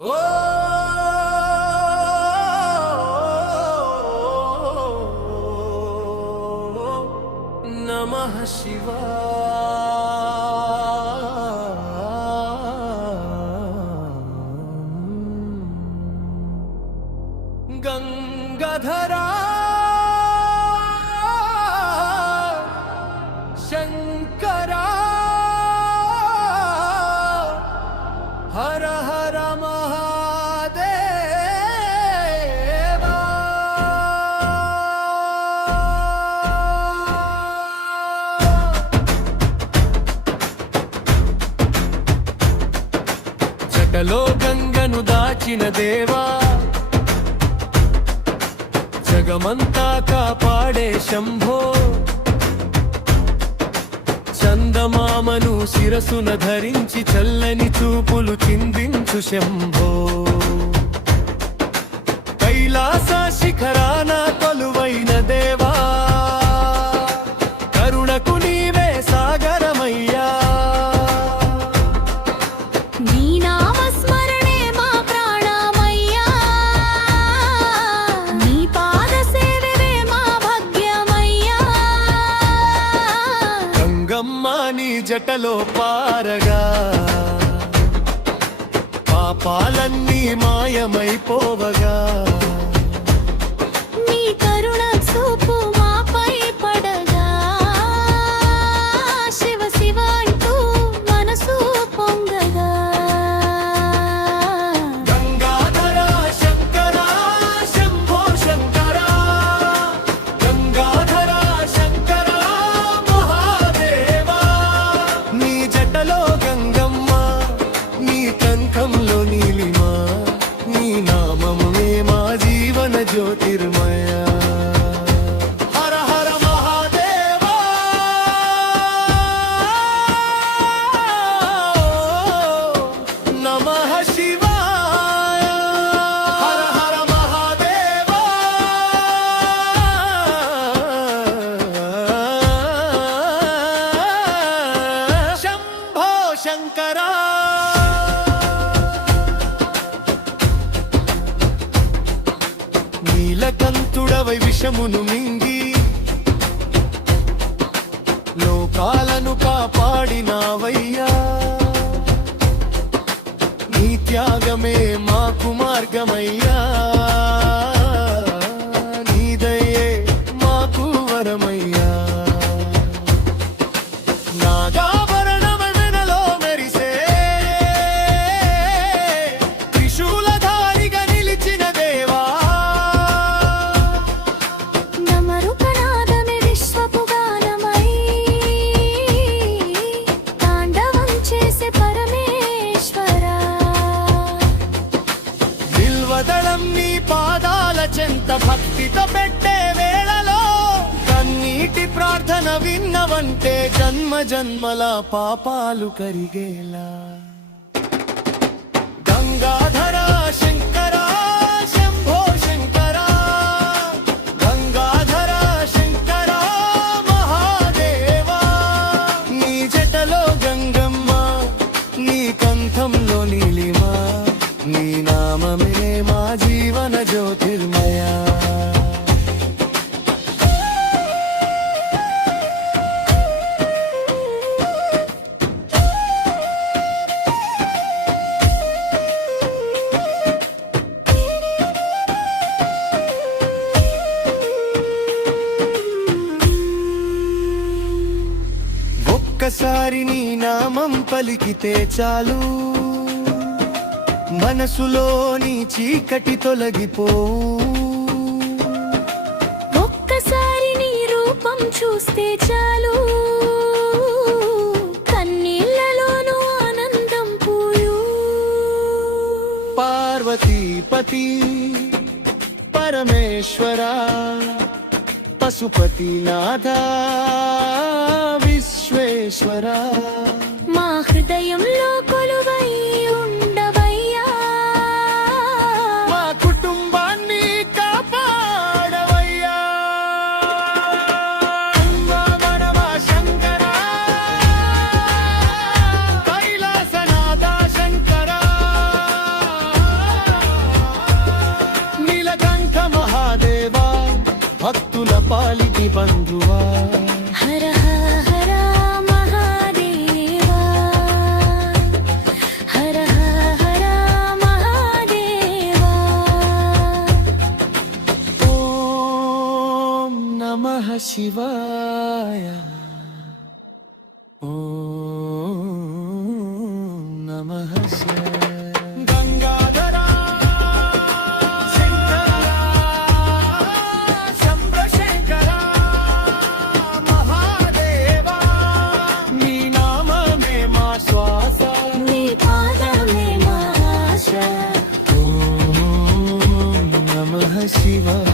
ఓ నమః శివాయ గంగాధరా శంకరా హర హర మహాదేవా జటలో గంగను దాచిన దేవా జగమంతా కాపాడే శంభో చందమామను శిరసున ధరించి చల్లని చూపులు చిందించు శంభో కైలాస శిఖరాన కొలువైన దేవా కరుణకు నీవే సాగరమయ్యా నీ నామస్మరణే మా ప్రాణమయ్యా నీ పాద సేవే మా భాగ్యమయ్యా గంగమ్మ నీ జటలో పారగా పాపాలన్నీ మాయమైపోవగా నీ కరుణ చూపు మాపై పడగా శివ శివ అంటూ మనసు పొంగగా గంగాధర శంకర శంభో శంకర గంగాధర శంకర మహాదేవా నీ జటలో గంగమ్మ నీ కంఠంలో నీలిమా నీ నామమునే మా జీవన జ్యోతిర్మయ హర హర మహాదేవా నమః శివాయ హర హర మహాదేవా శంభో శంకరా నీలకంఠుడవై విషమును మింగి లోకాలను కాపాడినావయ్యా నీ త్యాగమే మాకు మార్గమయ్యా నీ దయే మాకు వరమయ్యా నాగాభరణమై వెనలో మెరిసే త్రిశూలధారిగా నిలిచిన దేవా నమరుకనాదమే విశ్వపు గానమై తాండవం చేసే పరమేశ్వరా బిల్వదళం నీ పాదాల చెంత భక్తితో పెట్టే వేళలో కన్నీటి ప్రార్థన విన్నవంటే జన్మ జన్మల పాపాలు కరిగేలా గంగాధర శంకర శంభో శంకర గంగాధర శంకర మహాదేవా నీ జటలో గంగమ్మ నీ కంఠంలో నీలిమా నీ నామమే మా జీవన జ్యోతిర్మయ ఒక్కసారి నీ నామం పలికితే చాలు మనసులోని చీకటి తొలగిపోవు ఒక్కసారి నీ రూపం చూస్తే చాలు కన్నీళ్లలోనూ ఆనందం పూయు పార్వతీపతి పరమేశ్వర పశుపతినాథ విశ్వేశ్వర మా హృదయంలో కొలువై ఉండవయ్యా మా కుటుంబాన్ని కాపాడవయ్యా నమ శంకర కైలాసనాథ శంకర పాలిటి బంధువా హర హర మహాదేవా హర హర మహాదేవా ఓం నమః శివాయ ఓం నమః శివాయ గంగాధరా శంకరా శంభశంకరా మహాదేవా నీ నామమే మా శ్వాస నీ పాదమే మా ఆశ ఓం నమః శివాయ